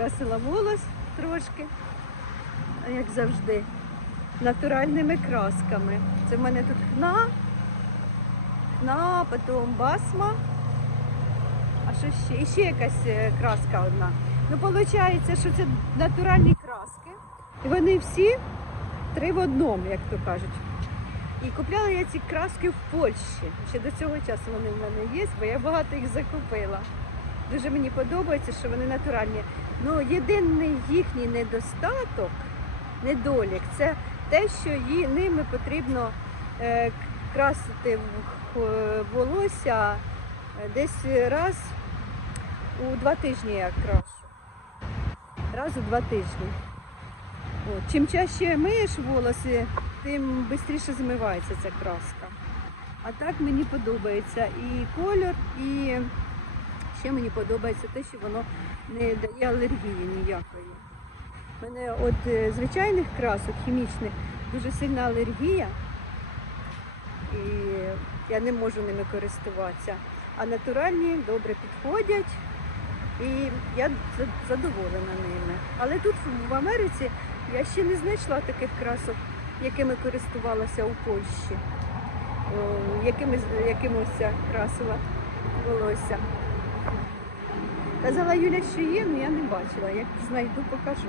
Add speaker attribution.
Speaker 1: Прикрасила волос трошки, як завжди, натуральними красками. Це в мене тут хна, хна, потім басма. А що ще? І ще якась е, краска одна. Ну, виходить, що це натуральні краски. І вони всі три в одному, як то кажуть. І купляла я ці краски в Польщі. Ще до цього часу вони в мене є, бо я багато їх закупила. Дуже мені подобається, що вони натуральні. Ну, єдиний їхній недостаток, недолік, це те, що ними потрібно е, красити волосся е, десь раз у два тижні я крашу. Раз у два тижні. От. Чим чаще миєш волоси, тим швидше змивається ця краска. А так мені подобається і кольор, і ще мені подобається те, що воно не дає алергії ніякої. У мене от е, звичайних красок, хімічних, дуже сильна алергія. І я не можу ними користуватися. А натуральні добре підходять. І я задоволена ними. Але тут в Америці я ще не знайшла таких красок, якими користувалася у Польщі, якими, якимось красила волосся. Казала Юля, що є, але я не бачила. Як знайду, покажу.